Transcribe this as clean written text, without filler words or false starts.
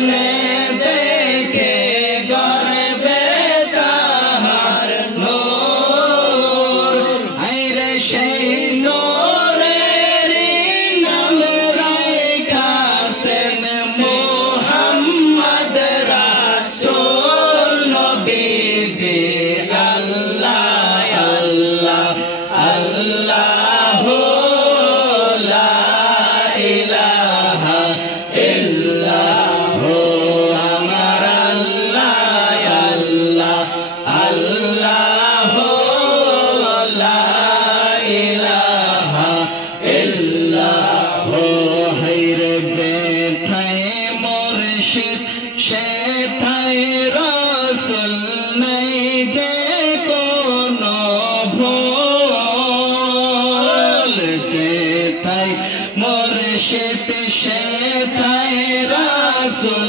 সামনে দেখে গর্বে তাহার নূর আইরে সেই নূরের নাম রাইখাছেন মুহাম্মদ রাসূল নবীজি আল্লাহ আল্লাহ আল্লাহ লা ইলাহা ইল্লাল্লাহ আমার আল্লাহ আল্লাহ আল্লাহ লা ইলাহা ইল্লাল্লাহ হায়রে যেথায় মুর্শিদ সেথায় রাসূল নাই যে কোনো ভুল যেথায় মুর্শিদ সেথায় রাসূল